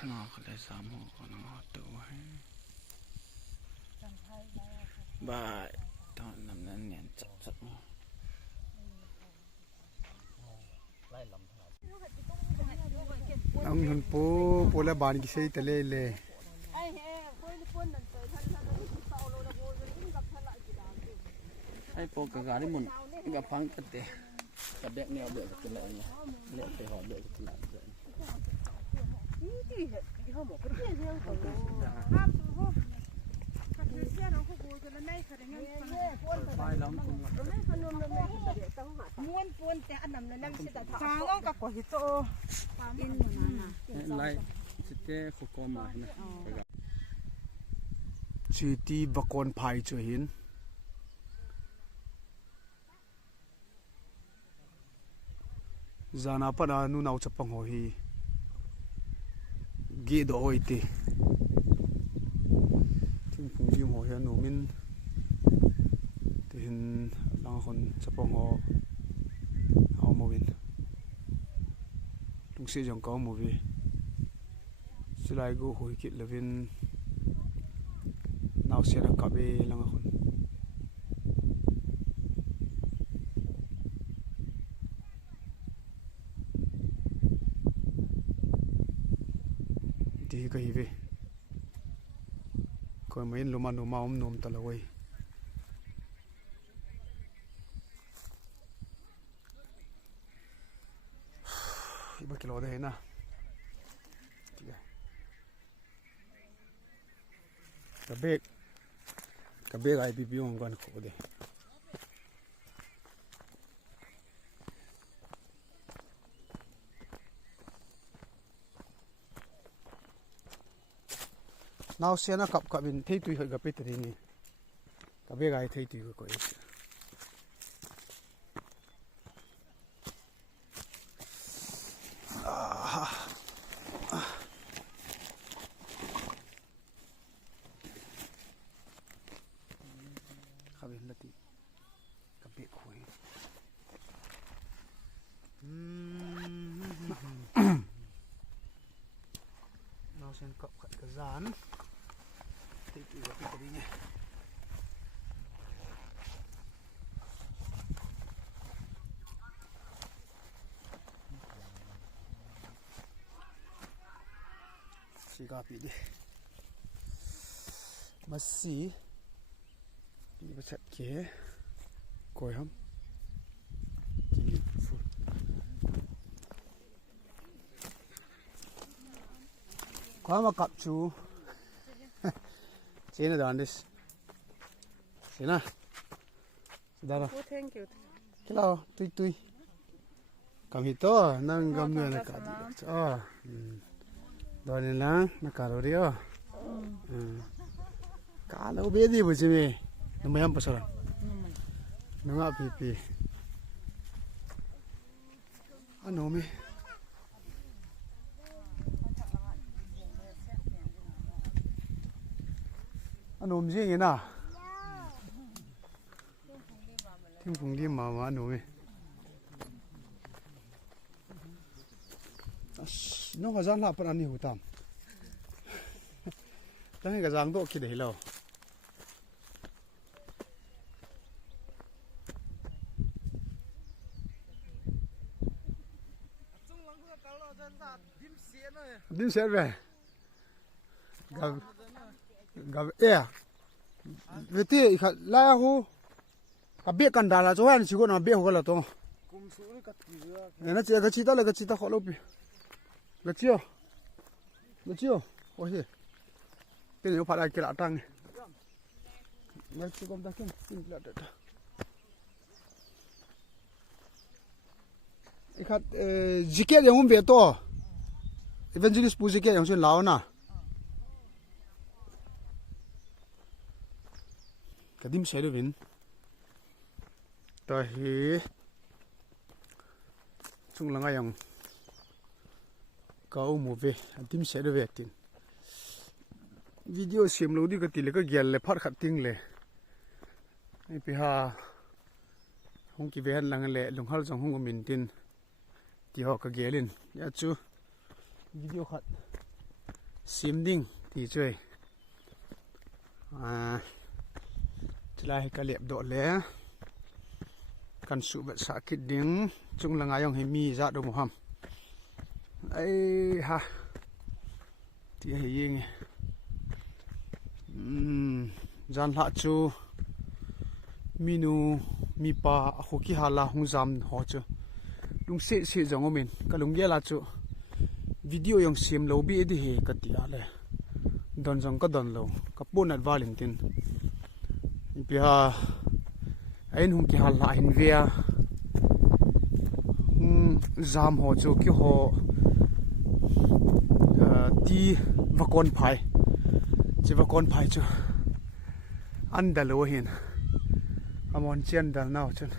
khana khale samu khana to hai ba to nam nan nen chat chat ang hun po pola ban ki sei tale le ai po ka gari mun ga phang kate ka dek neo de ka la nya le pe ho de ka la bai lam kum muôn muôn te anh nằm lên sẽ đặt sáng ông cả quả hít to lai site khu ko ma na chi ti bakon phai chu hin zana pana nu nau chapang ho hi gi do oi ti thing phung ji mo hian nu min tin lang hon chapang ho au mo win lung se jong ko mo vi silai go hoi kit levin naw se ra ka be lang hon ti ka hi ve ko mai luma no ma nom ta la wei iba kilo de na ka beg ai bi biong gan ko de now se na kap in thei tui hoi ga pe tri ni ka beg ai thei tui ko is khabin lati ka be khoi now sen kap khat ka zan thei tui ga pe tri ni siga pi di masi pi ba chat ke koi ham ki fu kwa ma kap chu sena dan dis sena dara oh thank you kilo tui kam hi to nang gam ne na ka di Doni lang nakarorio. Kalau bedi bujime, lumayan pasaran. Nunga pipi. Ano mi? Ano mji ina? Tim phung di mama ano mi? Nó cái giang là phần ăn nhiều tạm, cái giang độ kia để lâu. Dim xe về, gặp về thì lại hú, cái bia cần đà là chỗ anh chỉ có nào bia hoặc là to. Nó chỉ cái chi ta là cái chi ta khó lâu bị. Là chưa, ôi gì, cái này phải là cái lạ trăng này, nó chỉ có một cái lạ trăng, cái khác, ziket yang về to, evangelist pu ziket yang xuyên lão na, cái dim xe được vin, tại vì chung là ngay yang kau mu ve tim se de vek tin video sim lo di ka til ka gel le phar khat ting le ai pi ha hong ki ven lang le lung hal jong hong min tin ti ho ka gelin ya chu video khat sim ding ti chơi chỉ là cái liệp độ lẽ cần sự vật xã kịch đứng chung là ngay ông hay mi ra đâu mà hầm ấy ha thì hay gì gian lạ chu minu mi pa hoki hala hung jam ho chu lung se se jong omin ka lung ge la chu video yang sim lo bi di he ka ti ale don jong ka don lo ka pun at valentine bia ain hung ki hala hin via jam ho chu ki ho ti vakon phai chi vakon phai chu an da lo hin amon chen dal naw chun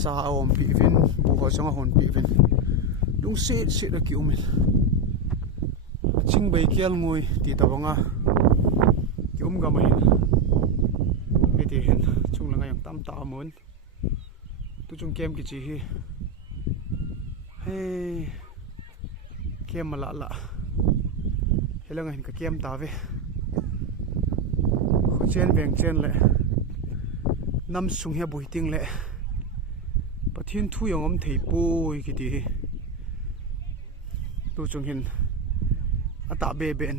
cha om pi vin bu ho chang hon pi vin lung se se da ki umin ching bai kel ngoi ti tawanga ki ga mai he ti hen chung la ngai tam ta mun tu chung kem ki chi hi hey kem la la helang hin ka kem ta ve khu chen veng chen le nam sung he bui ting le pathin thu yong om thei pui ki ti tu chung hin ata be ben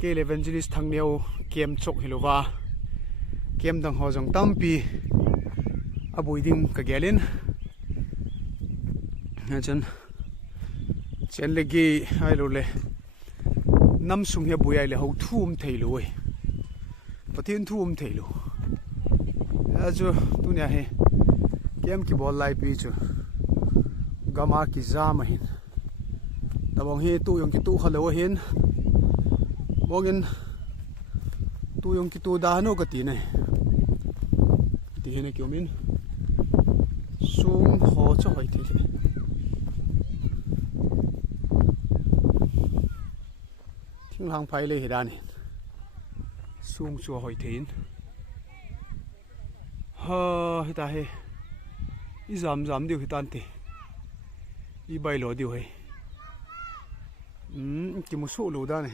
ke evangelist thang neo kem chok hilowa kem dang ho jong tampi abui ding ka gelin chan chen le gi ai lo le nam sung he bui ai le ho thum thei loi pathin thum thei lo ajo tunia he kem ki bol lai pi chu gama ki zama hin tabong he tu yong ki tu khalo hin bongin tu yong ki tu da no ka ti ne ti he ne kyomin sum ho cho hoi thi thing lang phai le hidan hin sum chu hoi thein ha hita he i zam zam diu hitan te i bai lo diu he ki mu su lo da ne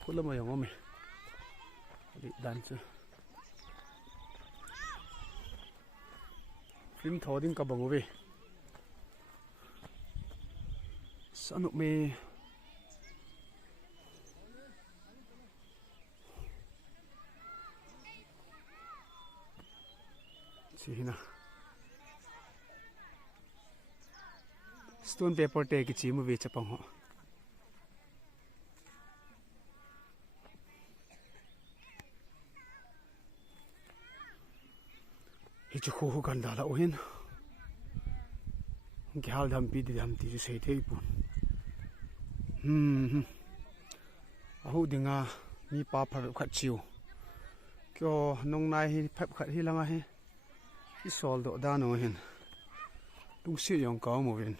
khula ma yong me ri dan chu film thoding ka bangu ve sanu me Sihina stone paper te ki chimu ve chapang ho hi chu khu kan da la ohin ki hal dham pi di dham ti ju sei thei pun ahu dinga mi pa phar khat chiu kyo nong nai hi phap khat hi langa hi isol do da no hin tung si yong ka mo vin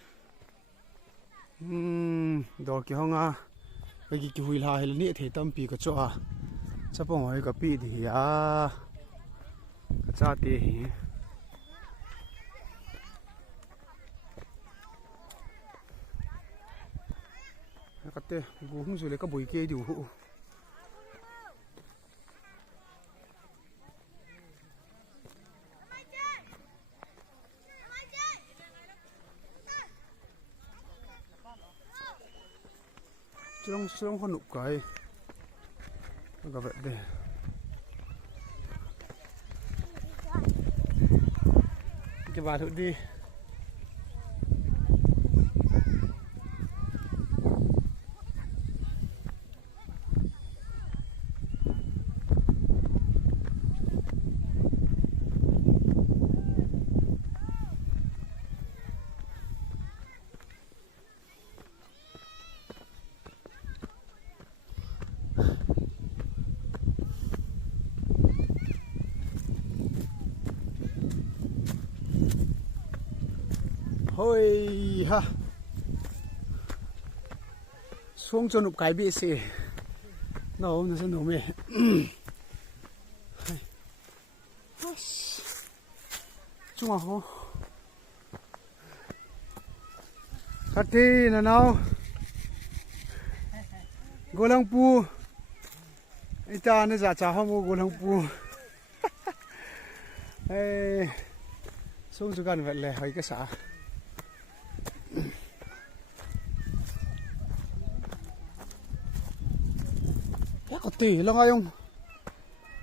dor ki honga ki hui la hel ni the tam pi ka cho a chapong hoi ka pi di ya ka cha te hi ka te gu hung su le ka bui ke di hu Trông con nụ cái gặp vậy đây cái bà thử đi hôi ha xuống cho nụ cái bị xì nó sẽ nổ mẹ chung à hô cắt đi nào nào golang pu ita ne za cha hamu golang pu ê xuống chỗ gần vậy là hơi cái xã cái có tỷ là ngay không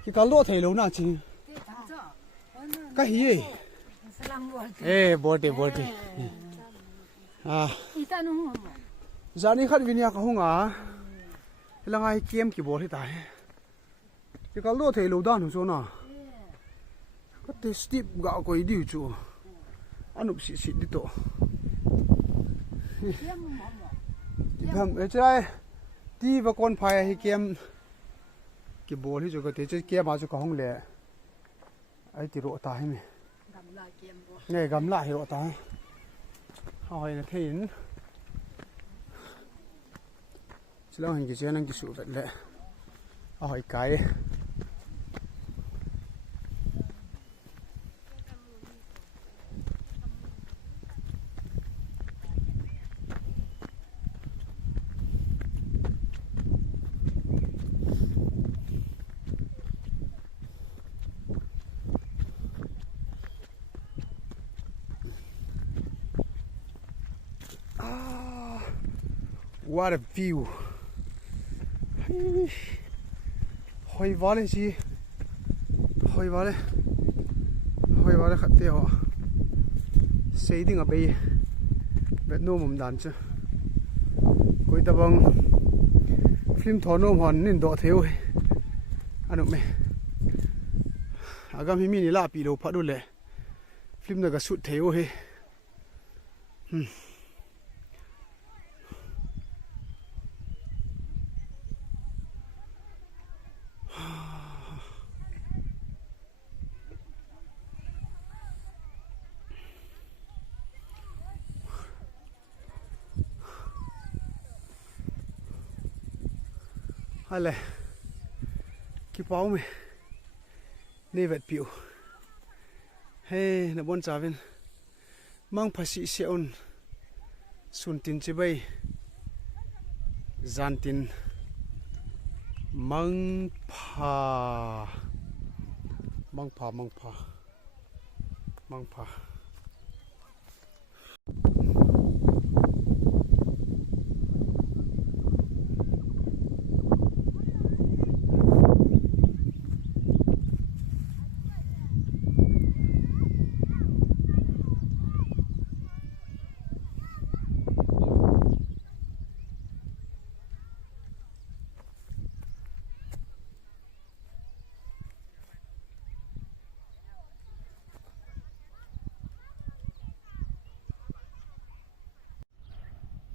cái cá lúa thấy lâu nào chứ cái gì ê bố đi à giờ này khách viên nhà có không à là ngay kiếm cái bố thì tại cái cá lúa thấy lâu đó nó số nào cái tê steep gạo có ý điều chú anh úp xịt đi tổ thằng ấy chơi đi vào con phai hay kiếm cái bố thì cho cái tê kiếm mà cho có không lẽ ấy thì rộ tai này này gắm lại rộ tai hỏi là thấy chỉ là hình cái chuyện anh cái sự vậy lẽ hỏi cái what a view hồi vào đây gì hồi vào đây khát tiêu xây dựng ở đây Việt Nam mình đàn chứ coi ta bằng phim thọ nôm hoàn nên đọ theo anh mẹ agam himi ni la pi lo phadu le phim này cái sút theo he hay là cái bao mày nê vẹt piu hey nó bon trả viên mang phải sĩ xeon sun tin chế bay gian tin mang pha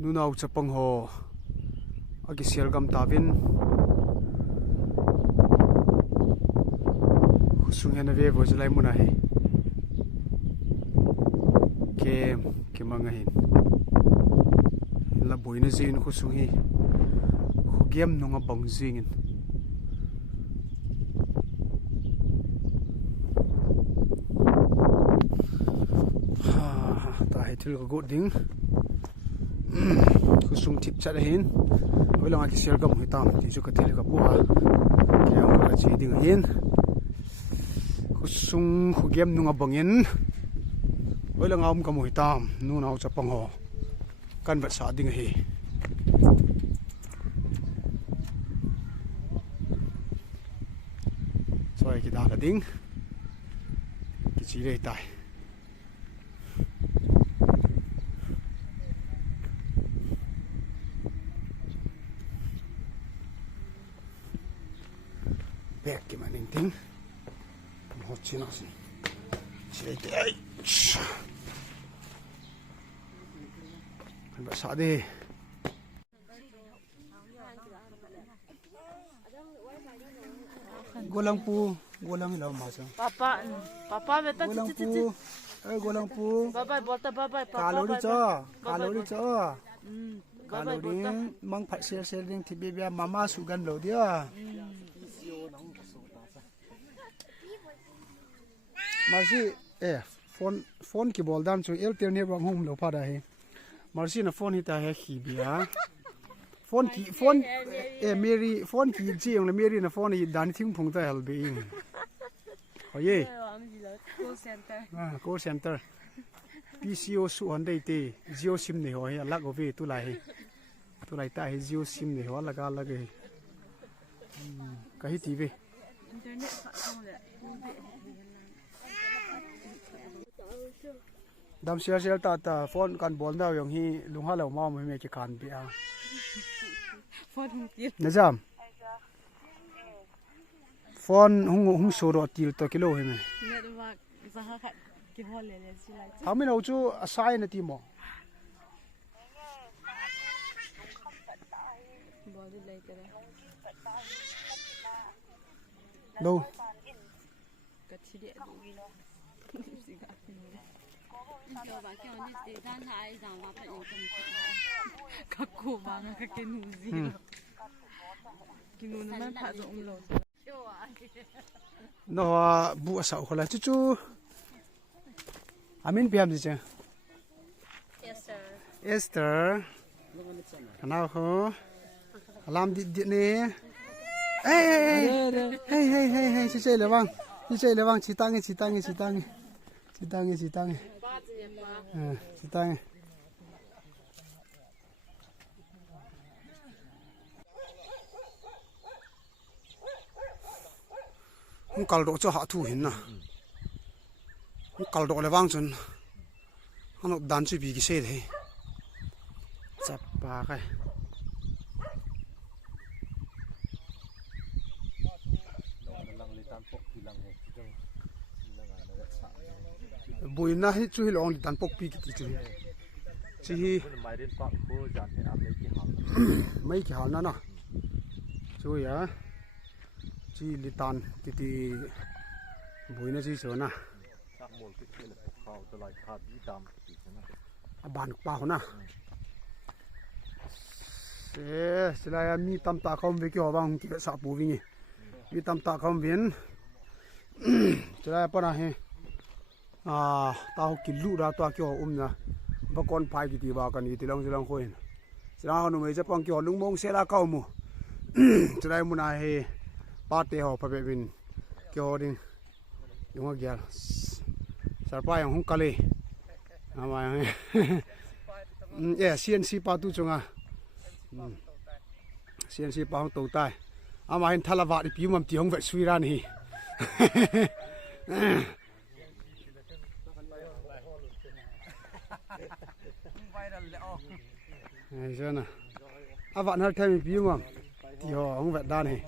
nu nau chapang ho agi selgam tavin khusung hena ve vojlai muna he ke manga hin la boina zin khusung hi khugem nunga bang zingin ta he thil go ding khusung thip chat hin oilanga ki selgam hitam ti chu ka thil ka puha ke ang ka chi ding hin khusung khugem nunga bangin oilanga ka mo hitam nu nau chapang ho kan va sa ding hi soi ki da la ding ki chi le tai bek ki maning ting hot chinasin chei te ai kan ba sa de golang ilaw ma sa papa beta golang pu ai golang pu bye bolta bye kalori cho kalori mang phat sel ding thibi bia mama sugan lo dia marsi phone ki bol dam chu el ter ne bang hum lo pha da he marsi na phone hi ta he khi bia phone ki phone Mary phone ki chi yong le Mary na phone yi dan thing phung ta hal be ing oye call center call center PCO su on dei te Jio sim ne ho ya lag ove tu lai ta he Jio sim ne ho laga lage ka hi ti ve internet không lẽ dam sia ta phone kan bol da yong hi lungha lo ma mo me ki khan bi a phone không tiền na jam phone hung so ro til to kilo he me network zaha khat ki hol le si lai how me no chu asai na ti mo body lai kare no ka chi de cho bà kêu như thế gian thái rằng mà phải dùng ka ko ba nga ka kenu zi kinu na pha zo lo no bu sa ko la chu amin piam ji che yes sir Esther kana ho alam di ne hey chi che le wang chi tang chi tang chi tang hung kal do cho ha thu hin na hung kal do le wang chun hanu dan chi bi ki se de chap pa kai bùi na hi chu hi long tan pok pi ki chu chi hi mấy ki hal na na chu ya chi li tan ti bùi na chi so na ban pa ho na se la ya mi tam ta khom ve ki ho bang ki sa pu vi ni mi tam ta khom vin se la pa na he tao kí lũ ra tao kêu na bà con phai cái gì vào cái gì thì long khôi chỉ là nó mới chấp bằng kêu lung mông xe ra câu mu chỉ là muốn ai he ba tê họ phải bên kêu đi đúng không kia sao phải không cà lê mà CNC pa tu chung CNC pa không tàu tai mà hiện thay là vợ đi phim mà tiếng vậy suy ra nè này xem nào, bạn hơi thêm phim mà, thì họ không vẹn đa này.